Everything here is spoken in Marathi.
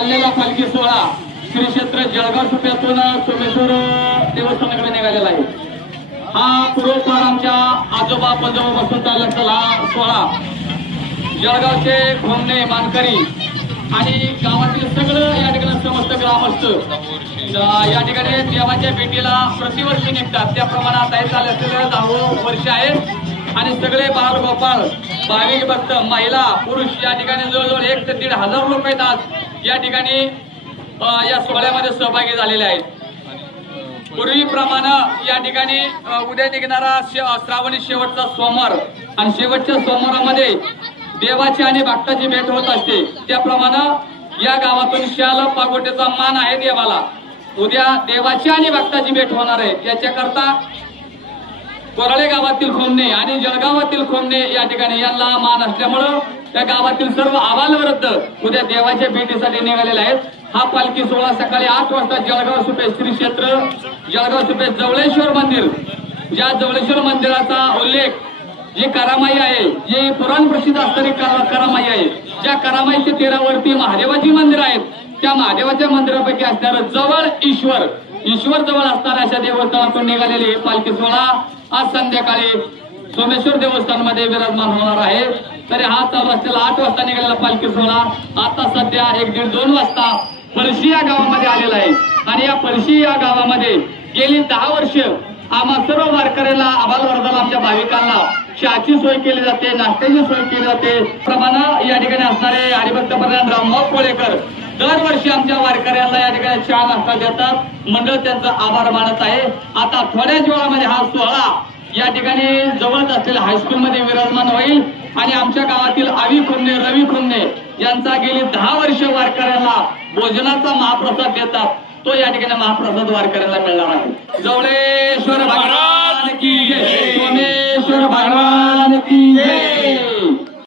चाललेला पालखी सोहळा श्री क्षेत्र जळगाव सुप्यातून सोमेश्वर देवस्थानाकडे निघालेला आहे. हा पूर्वपार आमच्या आजोबा पंजोबा बसून चालला हा सोहळा. जळगावचे घोमणे मानकरी आणि गावातील सगळं या ठिकाणी समस्त ग्रामस्थ या ठिकाणी देवाच्या भेटीला प्रतिवर्षी निघतात. त्याप्रमाणे आता हे चालले असलेलं दहावं वर्ष आहे आणि सगळे बालगोपाळ भाविक भक्त महिला पुरुष या ठिकाणी जवळजवळ एक ते दीड हजार लोक आहेत आज या ठिकाणी या सोहळ्यामध्ये सहभागी झालेले आहेत. पूर्वीप्रमाणे या ठिकाणी उद्या निघणारा शे- श्रावणी शेवटचा सोमवार आणि शेवटच्या सोमवारामध्ये देवाची आणि भक्ताची भेट होत असते. त्याप्रमाणे या गावातून शाल पागोटेचा मान आहे देवाला. उद्या देवाची आणि भक्ताची भेट होणार आहे. याच्याकरता कोराळे गावातील खोमणे आणि जळगावातील खोमणे या ठिकाणी यांना मान असल्यामुळं त्या गावातील सर्व आवाल उद्या देवाच्या भेटीसाठी निघालेले आहेत. हा पालखी सोहळा सकाळी आठ वाजता जळगाव सुपे श्री क्षेत्र जळगाव सुपे जवळेश्वर मंदिर. ज्या जवळेश्वर मंदिराचा उल्लेख जी करामाई आहे जी पुराण प्रसिद्ध असणारी करामाई आहे ज्या करामाईच्या तीरावरती महादेवाची मंदिर आहेत त्या महादेवाच्या मंदिरापैकी असणारं जवळ ईश्वर ईश्वर जवळ असणाऱ्या अशा देवस्थानातून निघालेली पालखी सोहळा आज संध्याकाळी सोमेश्वर देवस्थानमध्ये विराजमान होणार आहे. तरी हा चालू असलेला आठ वाजता निघालेला पालखी सोहळा आता सध्या एक दीड दोन वाजता पळशी या गावामध्ये आलेला आहे. आणि या पळशी या गावामध्ये गेली दहा वर्ष आम्हा सर्व वारकऱ्याला आभाल वर्गाला आमच्या भाविकांना चहाची सोय केली जाते नाश्त्याची सोय केली जाते. प्रमाणे या ठिकाणी असणारे हरिभक्त प्रधान रामभाऊ कोळेकर दरवर्षी आमच्या वारकऱ्यांना या ठिकाणी चहा नाश्ता देतात. मंडळ त्यांचा आभार मानत आहे. आता थोड्याच वेळामध्ये हा सोहळा या ठिकाणी जवळच असलेल्या हायस्कूलमध्ये विराजमान होईल. आणि आमच्या गावातील आवी खुमणे रवी खुमणे यांचा गेली दहा वर्ष वारकऱ्यांना भोजनाचा महाप्रसाद देतात. तो या ठिकाणी महाप्रसाद वारकऱ्यांना मिळणार आहे. जवळेश्वर भगवान की सोमेश्वर भगवान की